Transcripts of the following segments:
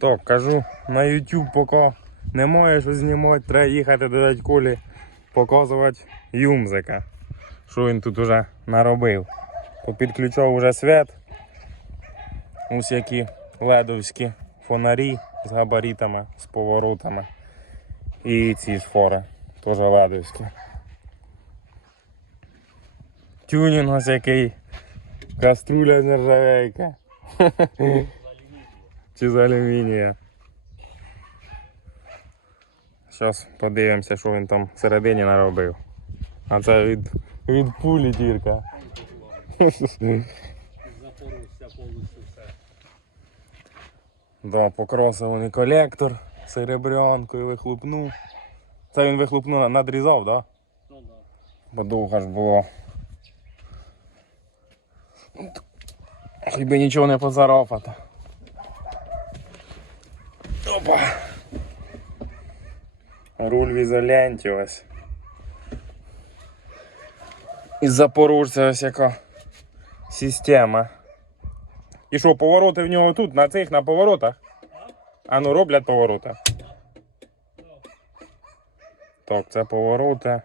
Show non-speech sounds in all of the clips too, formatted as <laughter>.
Так, кажу, на YouTube поки немає що знімати, треба їхати до дядь показувати юмзика. Що він тут уже наробив. Попідключав уже свят. Ось які ледовські фонарі з габаритами, з поворотами. І ці ж фори, теж ледовські. Тюнінг ось який. Каструля нержавейка. <laughs> Чи з алюмінія. Зараз подивимося, що він там всередині наробив. А це від, від пулі дірка. Запоровся повністю все. Да, покросований колектор серебрянкою вихлопнув. Це він вихлопну надрізав, так? Да? Ну. Бо довго ж було. Би нічого не позарафати. Опа. Руль в ізоленті ось. Із запорожця ось яка система. І що, повороти в нього тут, на цих, на поворотах? А ну роблять повороти. Так, це повороти.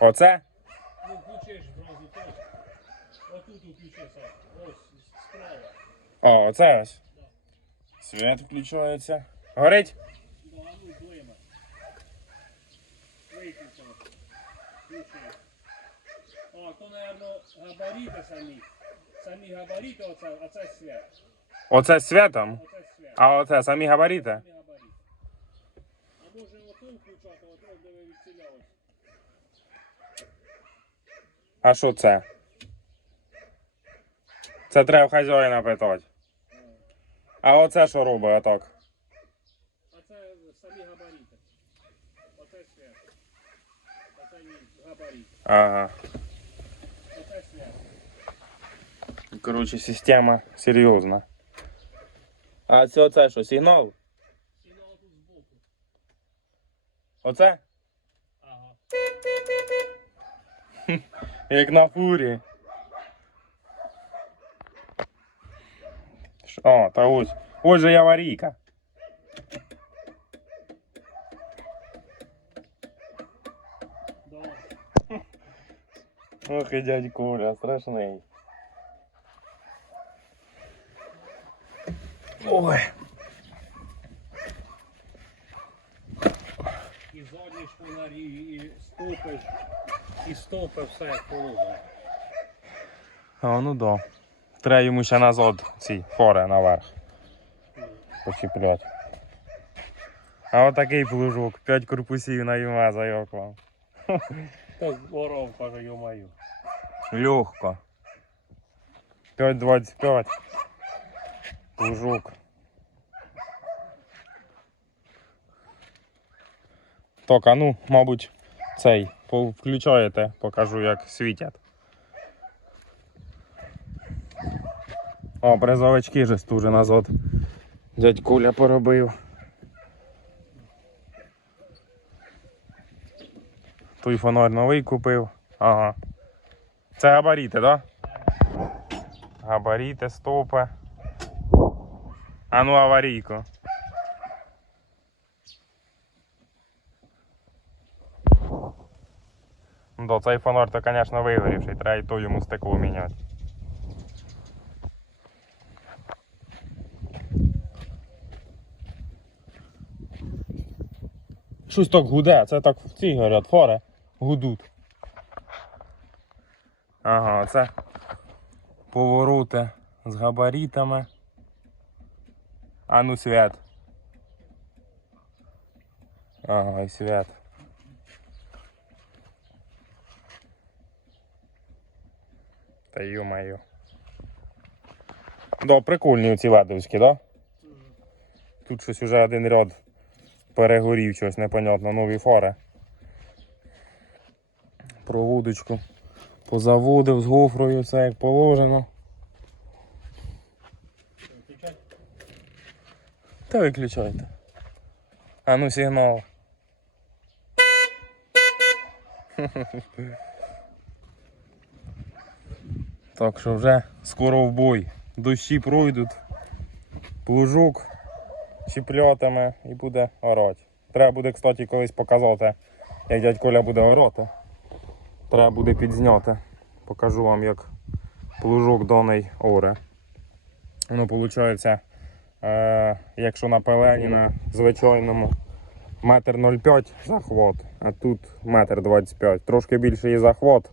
Оце? Ну, включиш зразу теж. Отут включи. Ось, справа. О, оце ось. Світ включається. Горить? Да, а ну, блима. Виключено. Включи. А, то, наверное, габарити самі. Самі габарити, оце, а це свет. Оце з святом, Оце свет. а оце самі габарити. Самі габарити. А може ото включати, ото де ви відсілялись. А що це? Це треба в хазяїна питати. А оце що робить отак? А це самі габарити. Оце свет. Оце ні, габарит. Ага. Оце свет. Коротше, система серйозна. А це оце що, сигнал? Сигнал тут збоку. Оце? Ага. Як на фурі. Ш- О, та ось. Ось же і аварійка. Да. Ох і дядь Коля, страшний. Ой. І задні ж фонарі, і стопи, і стопи, все як положено. А, ну да. Треба йому ще назад ці фори наверх почіпляти. А отакий плужок, 5 корпусів на юме зайоклав. <laughs> Так воров, каже, йо-маю. Легко. 5,25. Плужок. Так, а ну, мабуть, цей включаєте, покажу, як світять. О, призовички же тут же назад. Дядь Коля поробив. Той фонарь новий купив. Ага. Це габаріти, так? Да? Габаріти, стопи. А ну аварійку. Да, цей фонарь то, звісно, вигорівший, треба і то йому стекло міняти. Щось так гуде, це так в ці говорять, фори гудуть. Ага, це повороти з габаритами. А ну свят. Ага, і свят. Та ё-моё. Да, прикольні ці ледовські, да? Тут щось уже один ряд перегорів щось непонятно, нові фари. Проводочку позаводив з гофрою, все як положено. Та виключайте. А ну сигнал. Так що вже скоро в бой. Дощі пройдуть. плужок чіпльотами і буде орати. Треба буде, кстати, колись показати, як дядь Коля буде орати. Треба буде підзняти. Покажу вам, як плужок доний оре. Воно виходить, е, якщо на пелені на звичайному метр 0,5 захват, а тут метр 25. Трошки більше є захват.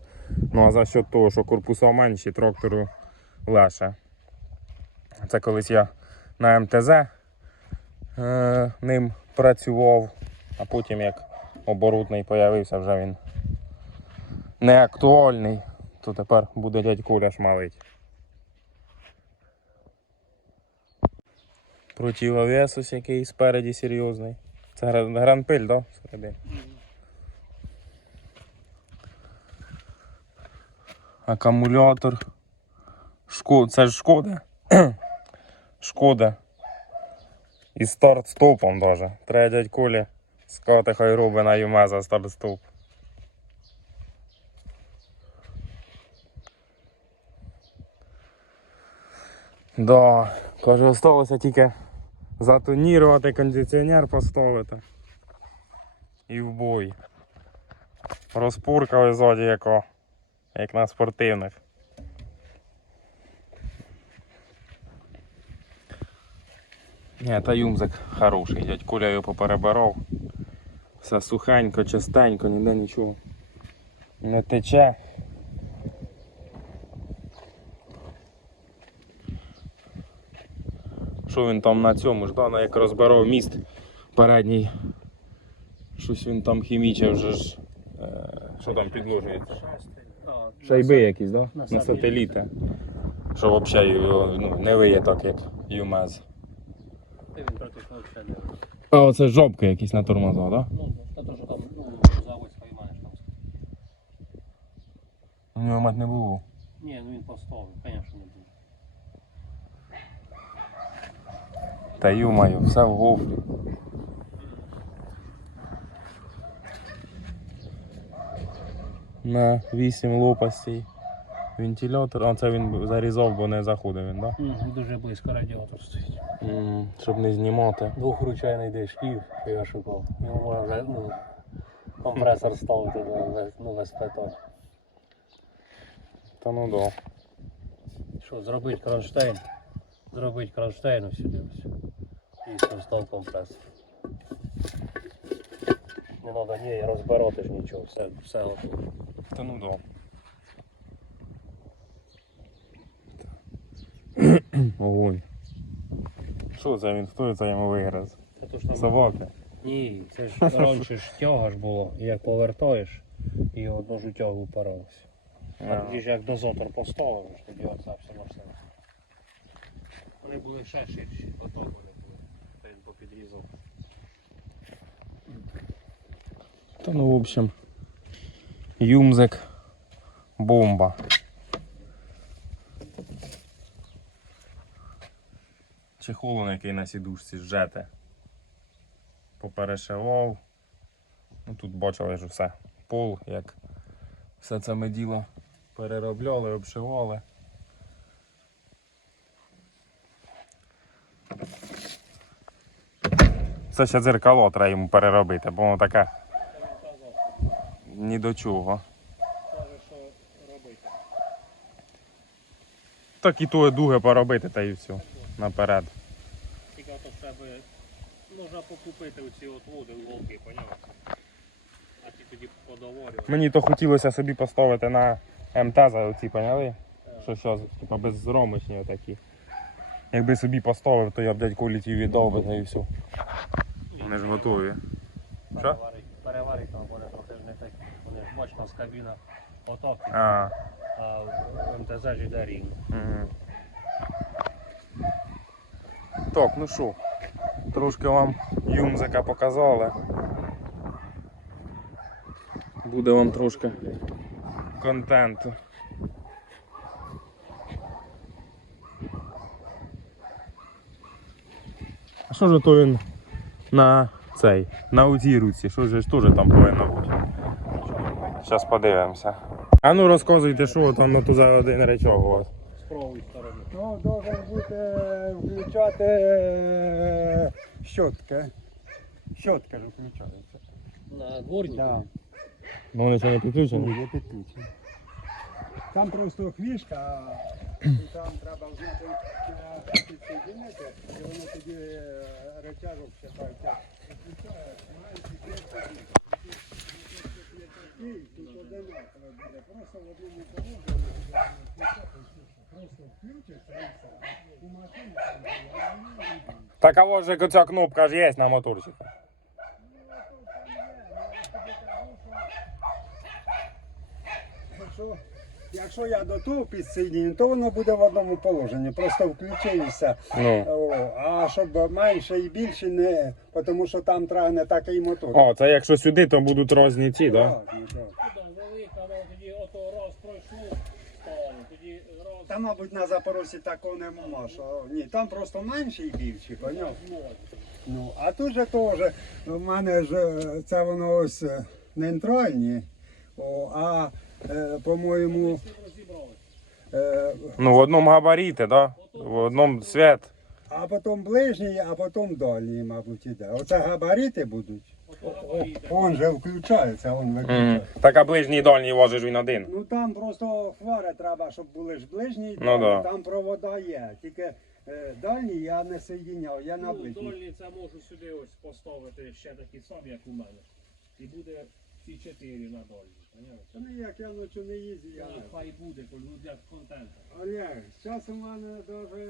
Ну а за счет того, що корпуса менші, трактору легше. Це колись я на МТЗ е, ним працював, а потім як оборудний появився, вже він не актуальний, то тепер буде дядь Коля шмалить. Противовес ось який спереді серйозний. Це гранпиль, так? Да? Акумулятор. Шко... Це ж шкода. <clears throat> шкода. І старт-стопом даже. Треба дядь Колі сказати, хай робить на Юмеза старт-стоп. Да, каже, осталося тільки затонірувати, кондиціонер поставити. І в бой. Розпуркали ззаді яко, як на спортивних. Ні, та юмзик хороший, дядь Коля його поперебирав. Все сухенько, чистенько, ніде нічого не тече. Що він там на цьому ж, да, як розбирав міст передній. Щось він там хімічив вже ж. Е, що там підложується? Шайби якісь, да? на На сателіти. Що взагалі ну, не виє так, як ЮМЕЗ. Практично взагалі не. А оце жопки якісь на тормозах, да? Ну, та то, що там, ну, заводь свої там. У нього мать не було. Ні, ну він поставив, звісно, не буде. Та ю-маю, все в гофрі. На 8 лопастей. Вентилятор, а це він зарізав, бо не заходив він, так? Мгм, Дуже близько радіатор стоїть. Да? щоб не знімати. Двохручайний дешків, що я шукав. Його можна вже, ну, компресор ставити на весь, ну, весь питань. Та ну да. Що, зробити кронштейн? Зробити кронштейн ось сюди ось. І постав компресор. Не треба ні розбирати ж нічого, все, все готово. Та ну да. Огонь. Що це він? Хто це йому там- Собака. Ні, це ж раніше ж тяга ж було, і як повертаєш, і одну ж у тягу упирався. А тоді ж як дозатор поставив, ж тоді оце все на все. Вони були ще ширші, отак вони були. Та він попідрізав. Та ну, в общем, юмзик бомба. Чехол, який на сідушці зжете. Поперешивав. Ну, тут бачили ж все. Пол, як все це ми діло переробляли, обшивали. Це ще дзеркало треба йому переробити, бо воно таке ні до чого. Так і то дуги поробити, та і все. Наперед. Би можна покупити оці от води, уголки, поняв? А ті тоді подоворювати. Мені то хотілося собі поставити на МТЗ оці, поняли? Що зараз, типа беззромочні отакі. Якби собі поставив, то я б дядь Колі ті віддав би і все. Вони ж готові. Переварить, переварить там вони трохи ж не такі. Вони ж бачно з кабіна отак, А, а в МТЗ ж іде рівно. угу. Так, ну що, трошки вам юмзика показали. Буде вам трошки контенту. А що ж то він на цей, на оцій руці? Що ж теж там повинно бути? Зараз подивимося. А ну розказуйте, що там на ту за один речок у вас. З правої сторони. Ну, должен бути е, включати е, щотки. Щотка ж включається. На дворні? Да. Ну вони ще не підключені. Ні, не підключено. Там просто хвішка, і там треба знати е, підсоединити, і воно тоді е, речажок ще так як включає, маленький кришка. І тут одинаково буде, просто в одному положенні буде включати, просто. У буде. Так а от же ця кнопка ж є на моторчику. Якщо, якщо я до того підсоединю, то воно буде в одному положенні. Просто включилися. Ну. О, а щоб менше і більше не, тому що там треба не такий мотор. О, це якщо сюди, то будуть різні ці, так? Да? Так, ну, так. Ну, велика, ну тоді ото раз пройшло. Та, мабуть, на Запорозі такого нема. Що... Ні, там просто менші і більше, поняв? Ну, а тут же теж, в мене ж е, це воно ось е, нейтральні, а е, по-моєму, е, Ну в одному габаріті, так? Да? В одному світ. А потім ближній, а потім дальній, мабуть, іде. Оце габарити будуть. Он же включається, он Мгм. виключається. Так а ближній і дальній возиш він один. Ну там просто хвари треба, щоб були ж ближні, і Ну, дальні. да. там провода є. Тільки е, дальні я не соєдиняв, я на Ну, ближній. дольні це можу сюди ось поставити ще такі самі, як у мене. І буде всі чотири на дольні. Понятно? Та не як я ночі не їздю, я Ну, не. Хай буде, коли ну, для контенту. Олег, зараз у мене дуже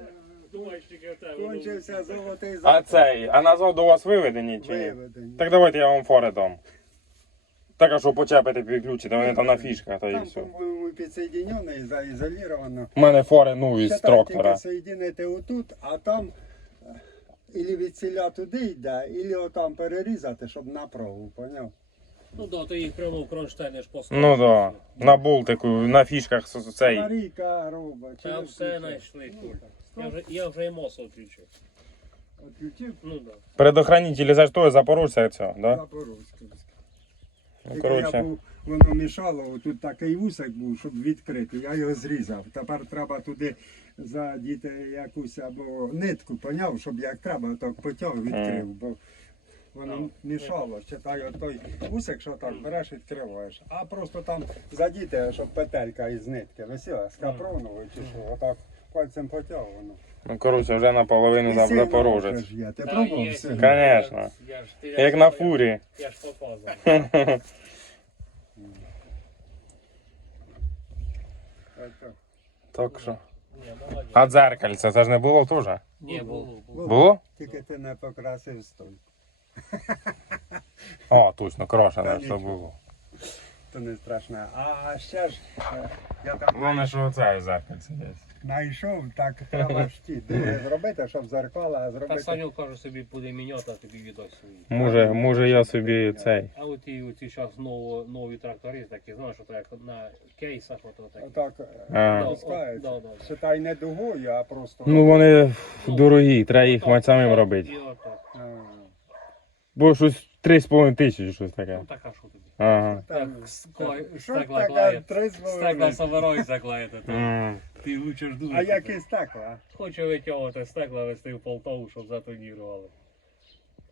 е, Думаєш тільки в тебе. кончився золотий А цей, а назад до вас виведені чи ні? Виведені. Так давайте я вам фори дам. Так, а що почепити, підключити, вони там на фішках, та і Там, все. по-моєму, підсоєдинено і заізоліровано. У мене фори, ну, із трактора. тільки соєдинити отут, а там е, ілі від ціля туди йде, ілі отам перерізати, щоб направо, поняв? Ну да, ти їх прямо в кронштейни ж поставив. Ну да. На болтику, на фішках цей. Марійка робить. Та все знайшли. Ну, Я вже, я вже і мосо включив. Отключив Ну да. Предохранителі за що запорожця цього, да? Запорозький. Ну, я коротше. був, воно мішало, тут такий вусик був, щоб відкрити. Я його зрізав. Тепер треба туди задіти якусь або нитку, поняв, щоб як треба, так потяг відкрив. Бо воно Ну, мішало. Читай, той вусик, що так береш, відкриваєш. А просто там задіти, щоб петелька із нитки висіла, з капронової чи що, отак пальцем потяг воно. Ну, коротше, вже наполовину за- запорожець. Ти пробував все? ти- Як на фурі. Я ж показував. <laughs> Так. Що. А дзеркальце, це ж не було теж? Ні, було. було. Було? Тільки ти не покрасив стойку. О, точно, крашене, Та що було. То не страшне. А ще ж е, я там Головне, що оце зеркальце є. знайшов, так треба ж ті друге <laughs> зробити, щоб зеркала Та зробити. Саню каже, собі буде міняти, а тобі віддасть свої. Може, може я собі цей. А от і оці зараз нові, нові трактори такі, знаєш, ото як на кейсах, ото такі. Отак А. е, Да, опускається. да, да, да. Считай не дугою, а просто. Ну вони дорогі, треба їх мати самим робити. І отак. Е, Бо щось 3,5 тисячі, щось таке. Ну так а що тобі? Ага. склай- Що стекла таке клає. три з Стекла половиною? собирай заклеїти. то М. Ти лучше дуже. А які стекла? Хочу витягувати стекла, вести в Полтаву, щоб затонірували.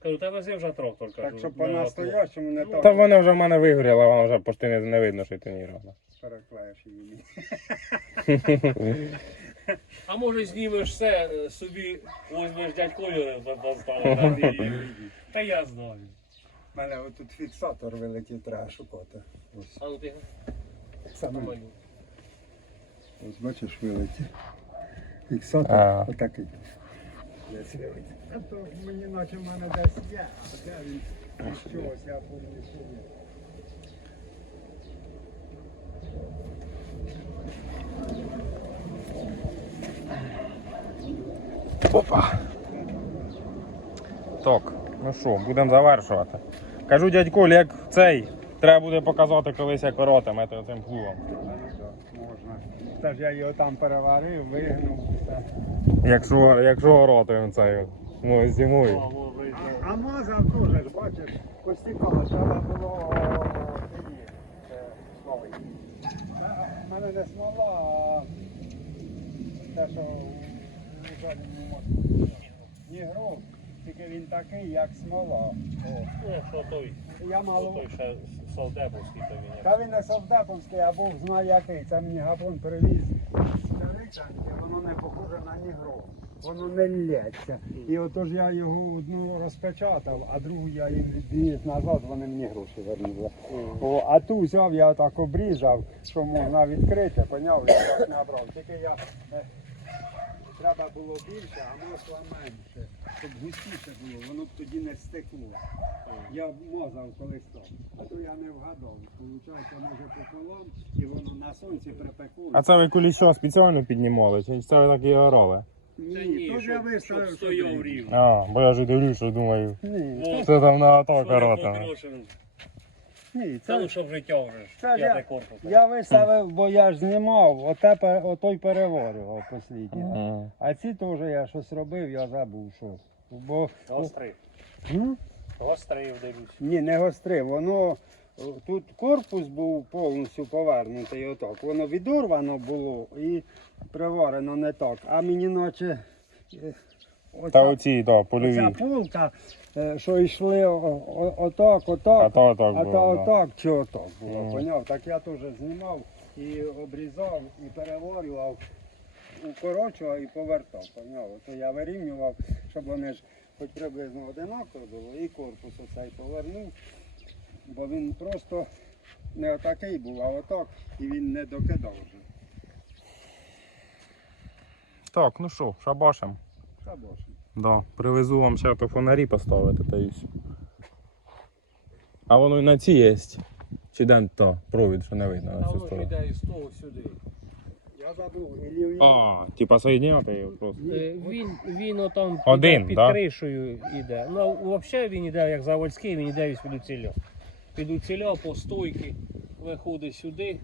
Кажу, тебе вези вже трактор, кажу. Так, щоб на по-настоящому не Ну, так Та вона вже в мене вигоріла, вона вже почти не, не видно, що тонірована. переклеїш її. <laughs> А може знімеш все, е, собі возьмеш дядь Колю поставити. <laughs> Та я знаю. У мене отут фіксатор вилетів, треба шукати. Ось А ну ти саме. Ось бачиш вилетів. Фіксатор Ага. отакий. Десь вилетів. А то мені наче в мене десь є, а де він із чогось, я помню, що Опа. Так, ну що, будемо завершувати. Кажу дядь Коль, як цей, треба буде показати колись як коротиме то цим плугом. Це ж я його там переварив, вигнув. Якщо, якщо оротуємо цей, ну, зимою. А, а мазав теж, бачиш, постікало, треба було смоли. В мене не смола, а те, що звичайному мотку. Нігров, тільки він такий, як смола. О. Ну, той, Я мало. той ще солдеповський, то він Та він не совдеповський, а Бог знає який. Це мені гапон привіз з Таричанки, воно не похоже на нігров. Воно не лється. І отож я його одну розпечатав, а другу я їм відвіз назад, вони мені гроші вернули. О, а ту взяв, я так обрізав, що можна відкрити, поняв, я так набрав. Тільки я е, треба було більше, а масла менше, щоб густіше було, воно б тоді не стекло. Я мазав колись так, а то я не вгадав. Получається, може пополам, і воно на сонці припекло. А це ви куліщо спеціально піднімали? Чи це ви так і орали? Ні, то ж я виставив. щоб стояв рівно. А, бо я ж і дивлюсь, що думаю. Ні, Це там на ато Що не корота. покрошено? Ні, Це щоб життя вже ж, Це п'ятий я- корпус. я виставив, бо я ж знімав, оте, пе- отой переварював посліднє. Мгм. А ці теж я щось робив, я забув що. Бо Гострий. М? Гострий, дивлюсь. Ні, не гострив. Воно е, тут корпус був повністю повернутий отак. Воно відорвано було і приварено не так. А мені наче е, оця, Та оці, оця польові. полка, е, що йшли о- о- отак, А отак, то так а та да. отак чи отак було. Мгм. Поняв? Так я теж знімав і обрізав, і переварював, укорочував і повертав. Поняв? То я вирівнював, щоб вони ж хоч приблизно одинаково було, і корпус оцей повернув, бо він просто не отакий був, а отак, і він не докидав вже. Так, ну що, шабашем. Та. Да. Привезу вам ще то фонарі поставити та і все. А воно і на ці є. Чи де то провід, що не видно на цю сторону. йде із того сюди. Я забув, А, типа соєдняти його просто. Е, Він, він отам Один, під да? кришею іде. Ну, взагалі він іде як заводський, він іде від уціля. Під уціля по стойки виходить сюди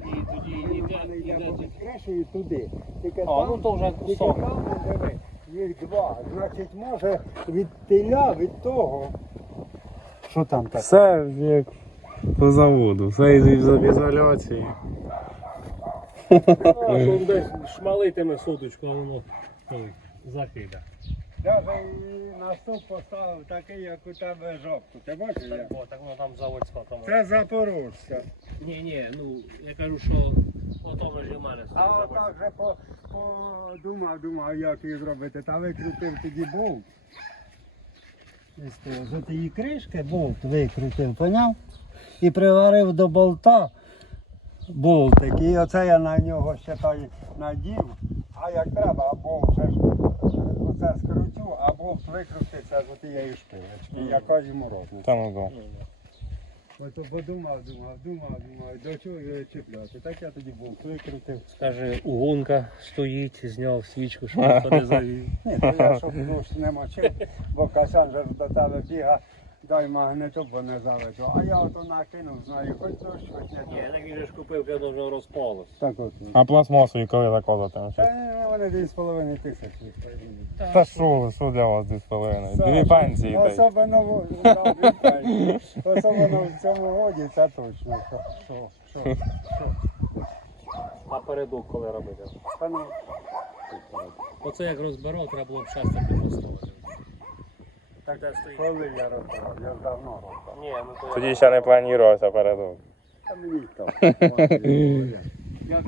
і тоді йде, йде йде. під кришею туди. Тільки А, там, ну то вже тільки там, диви, їх два. Значить, може від теля, від того. Що там таке? Все як по заводу, все із ізоляції. Ну, десь шмалитиме соточку, а воно ой, закида. Даже і на стоп поставив такий, як у тебе жовту. Ти бачиш? Так, о, так воно там заводська там. Це запорожця. Ні, ні, ну я кажу, що вже А отак же по, подумав, думав, як її зробити. Та викрутив тоді болт. З тієї кришки болт викрутив, поняв? І приварив до болта болтик. І оце я на нього ще той надів. А як треба, а болт же ж оце скрутю, а болт викрутиться з тієї шпилечки, яка йому розниця. Ну подумав, думав, думав, думав, до чого його чіпляти. Так я тоді був викрутив. Скаже, угонка стоїть, зняв свічку, щоб <laughs> ніхто не завів. Ні, то я щоб нож не мочив, бо Касян же до тебе біга, дай магниту, бо не заведу. А я ото накинув, знаю, хоч дощ, хоч не Ні, дощ. так він же ж купив, коли вже розпалось. Так от. А пластмасові коли закладати? Та ні, вони дві з половиною тисячі. Та що, ви, що для вас дві з половиною? Дві пенсії. та й. Особливо, в- да, дві пенсії. Особливо в цьому годі, це точно. Що, що, що, що. Напередок коли робити. Та ну, Оце як розберу, треба було б щастя поставити. Так де стоїть? Коли я ростав, я давно ростав. Тоді ще не планувався передовго. Там. <laughs> Я.